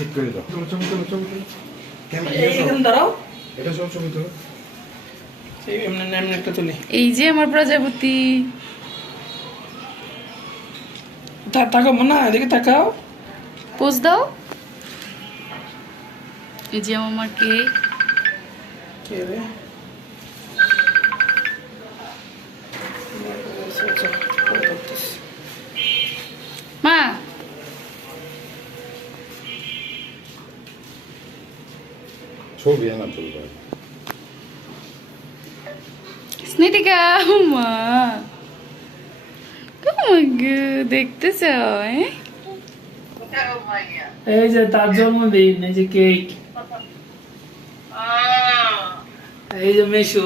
ঠিক করে দাও। চলো চলো চলো চলো ক্যামেরা এখানে দাঁড়াও। এটা সব ছবি তোলো। সেই এমনি এমনি একটা তুলি। এই যে আমার প্রজাপতি। তাকাও না, এদিকে তাকাও। পোজ দাও। এই যে আমার কেক। কে রে? মা ছবি আনা তুলবে। স্নিতিকা মা দেখতেছ? এই যে তার জন্মদিন, এই যে কেক, এই যে মেশু,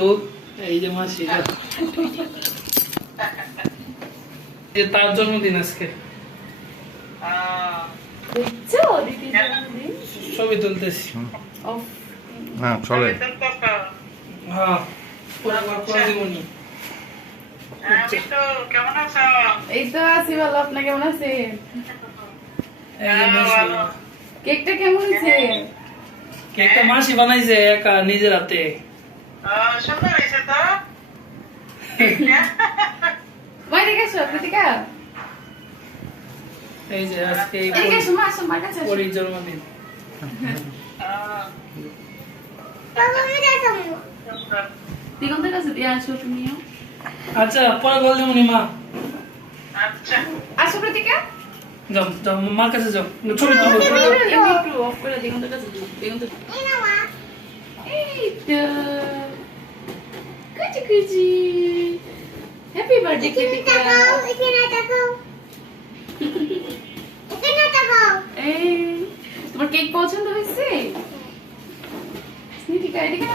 এই যে মাসি, এই যে তার জন্মদিন আজকে। দেখছো দিদি জন্মদিন? ছবি তুলতেছি। হ্যাঁ চলে। হ্যাঁ প্রদীমণি। এই তো আছি ভালো। আপনি কেমন আছেন? এই যে মেশু। কেকটা কেমন হয়েছে? কেকটা মাসি বানাইছে একা নিজের হাতে। বাইরে গেছো কৃতিকা? এই যে আজকে এই এদিকে এসো মা, আসো মার কাছে আসো। পরির জন্মদিন। দিগন্তের কাছে দিয়ে আসো তুমিও। আচ্ছা পরে বল দেবনি মা। আসো কৃতিকা। যাও যাও মার কাছে যাও, ছবি তুলো। একটু অফ করে দিগন্তের কাছে দিও। দিগন্ত এই তো কুচি কুচি। Happy birthday Krittika. এই তোমার কেক পছন্দ হয়েছে? স্নিতিকা এদিকে